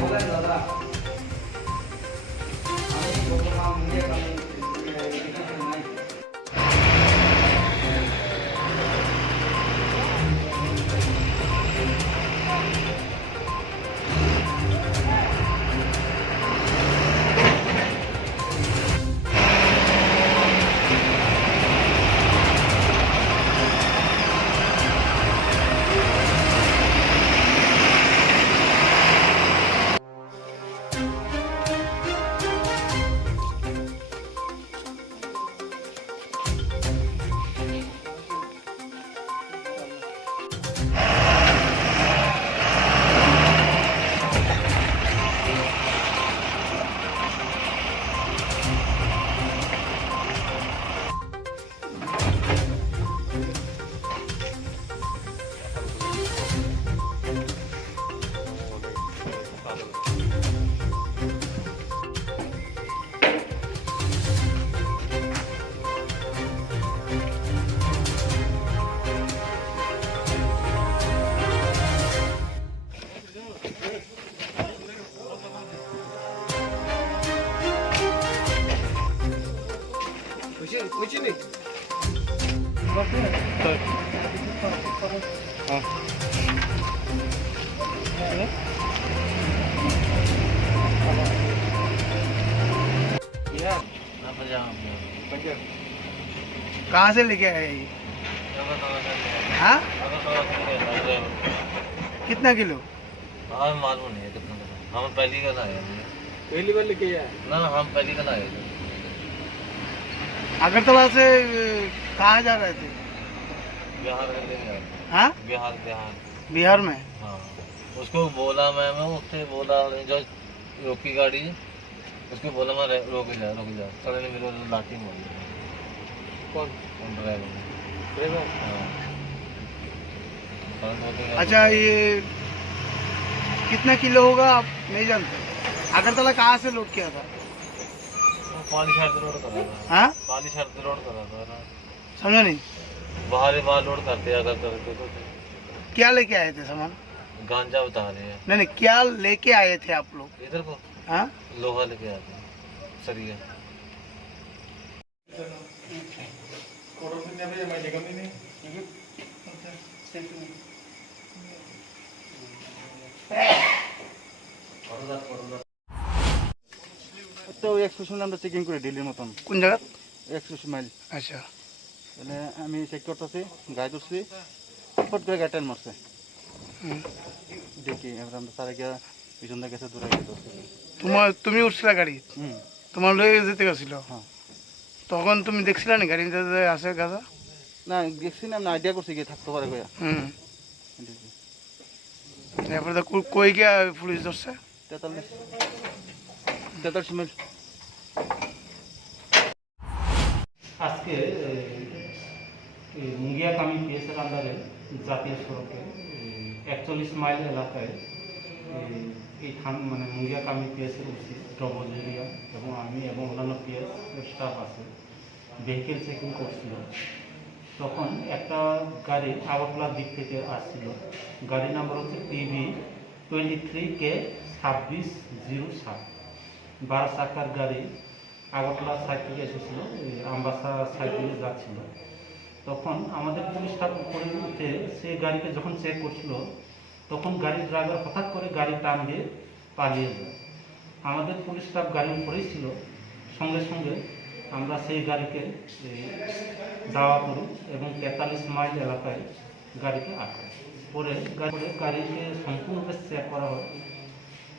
বলেন দাদা আমি বর্তমান মুঙ্গিয়া কামি নাই Ученик. कहाँ से लेके आए ये? हाँ? कितना किलो? मालूम नहीं है कितना हम पहली का लाए पहली बार लेके आए? ना हम पहली का लाए थे। अगरतला से कहाँ जा रहे थे? बिहार के लिए हाँ? बिहार बिहार में? हाँ उसको बोला मैं उससे बोला जो रोकी गाड़ी उसको बोला मैं रोक जा सड़े ने मेरे लाठी मार दी। कौन? ड्राइवर हाँ। अच्छा ये कितना किलो होगा आप नहीं जानते? अगरतला कहाँ से लोड किया था? पाली शहर से लोड कर रहा था। हाँ? पाली शहर से लोड कर रहा था ना। समझा नहीं? बाहर लोड करते अगर करते तो क्या लेके आए थे सामान? गांजा बता रहे हैं। नहीं क्या लेके आए थे आप लोग? इधर को हाँ? लोहा लेके आते हैं सरिया। তো এক্সপ্রেশন আমরা চেকিং করে দিল্লির মতন কোন জায়গা? এক্সপ্রেশন মাইল আচ্ছা তাহলে আমি চেক করতেছি গাড়ি ধরছি ফট করে গাড়ি টাইম মারছে দেখি এবার আমরা সারা গিয়া পিছন দিয়ে গেছে দূরে গিয়ে ধরছি। তুমি উঠছিলা গাড়ি? তোমার লয়ে যেতে গেছিল? হ্যাঁ। তখন তুমি দেখছিলা না গাড়িতে আসে গাঁজা? না দেখছি না আমি আইডিয়া করছি গিয়ে থাকতে পারে গিয়া। এরপরে তো কই গিয়া পুলিশ ধরছে? 43 মাইল। আজকে মুঙ্গিয়া কামি পিএসের আন্ডারে জাতীয় সড়কে 41 মাইল এলাকায় এই মানে মুঙ্গিয়া কামি পিএসের ওসি ডবল এরিয়া এবং আমি এবং অন্যান্য পিএস স্টাফ আছে ভেহিকেল চেকিং করছিল। তখন একটা গাড়ি আগরতলার দিক থেকে আসছিল। গাড়ি নাম্বার হচ্ছে PV 23K2607 12 চাকার গাড়ি আগরতলা সাইড থেকে এসেছিল আমবাসা সাইড থেকে যাচ্ছিল। তখন আমাদের পুলিশ স্টাফ উপরে উঠে সে গাড়িকে যখন চেক করছিল তখন গাড়ির ড্রাইভার হঠাৎ করে গাড়ি টান দিয়ে পালিয়ে যায়। আমাদের পুলিশ স্টাফ গাড়ির উপরেই ছিল, সঙ্গে সঙ্গে আমরা সেই গাড়িকে দাওয়া করি এবং 43 মাইল এলাকায় গাড়িকে আটকাই। পরে গাড়িকে সম্পূর্ণরূপে চেক করা হয়।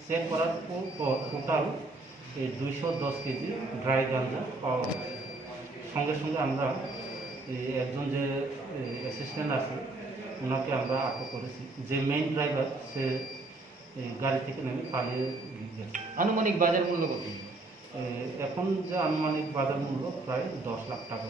চেক করার পর টোটাল 210 কেজি ড্রাই গাঞ্জা পাওয়া যায়। সঙ্গে সঙ্গে আমরা একজন যে অ্যাসিস্ট্যান্ট আছে ওনাকে আমরা আটক করেছি। যে মেইন ড্রাইভার সে গাড়ি থেকে নেমে পালিয়ে গেছে। আনুমানিক বাজার মূল্য কত? এখন যে আনুমানিক বাজার মূল্য প্রায় 10 লাখ টাকা।